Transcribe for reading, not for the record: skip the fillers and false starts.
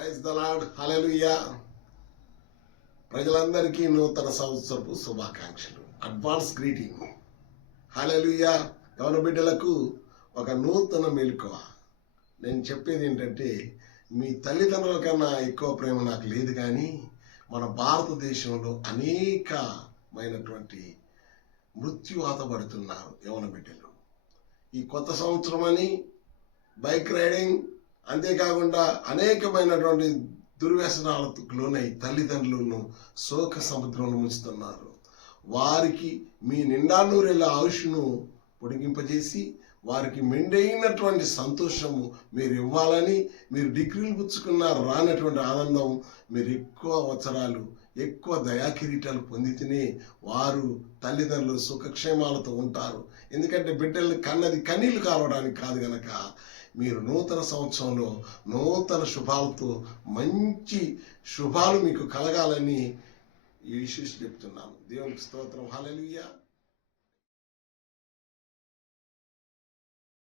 Praise the lord. హల్లెలూయా. ప్రజలందరికీ నూతన సంవత్సరపు శుభాకాంక్షలు, అడ్వాన్స్ గ్రీటింగ్. హల్లెలూయా. యవన బిడ్డలకు ఒక నూతన మెలకువ. నేను చెప్పేది ఏంటంటే, మీ తల్లిదండ్రుల కన్నా ఎక్కువ ప్రేమ నాకు లేదు, కానీ మన భారతదేశంలో అనేకమైనటువంటి మృత్యువాత పడుతున్నారు యవన బిడ్డలు. ఈ కొత్త సంవత్సరం అని బైక్ రైడింగ్, అంతేకాకుండా అనేకమైనటువంటి దుర్వ్యసనాలకు లోనై తల్లిదండ్రులను శోక సముద్రంలో ముంచుతున్నారు. వారికి మీ నిండా నూరేళ్ళ ఆయుష్ను పొడిగింపజేసి వారికి మెండైనటువంటి సంతోషము మీరు ఇవ్వాలని, మీరు డిగ్రీలు పుచ్చుకున్న రానటువంటి ఆనందం, మీరు ఎక్కువ అవసరాలు, ఎక్కువ దయాకిరీటాలు పొందితేనే వారు తల్లిదండ్రులు సుఖక్షేమాలతో ఉంటారు. ఎందుకంటే బిడ్డల్ని కన్నది కన్నీళ్లు కావడానికి కాదు గనక, మీరు నూతన సంవత్సరంలో నూతన శుభాలతో మంచి శుభాలు మీకు కలగాలని ఈ విషయం చెప్తున్నాను. దేవునికి స్తోత్రం. హల్లెలూయా.